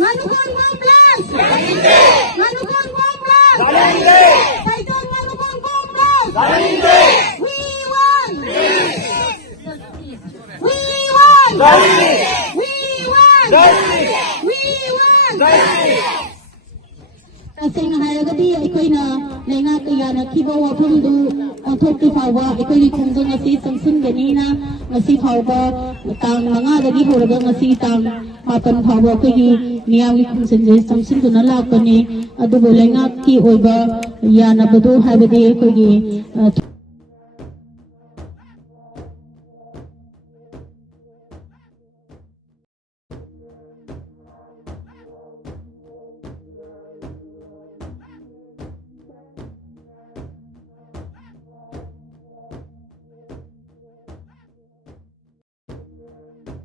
Nagnukon Bomb Blast! Nagnukon Bomb Blast! Title Nagnukon Bomb Blast! We won! We won! We won! We won! Tasengna hairagadi aikoina leina kayana kiba wafamdu onthokti phawba aikoi khongjang asi samsinganina ngasi phawba tang manga dagi horaga ngasi tang mapan phawba aikogi miyamgi khongjang samsinduna lakpani adubu leina ki oiba yana badu haibadi aikogi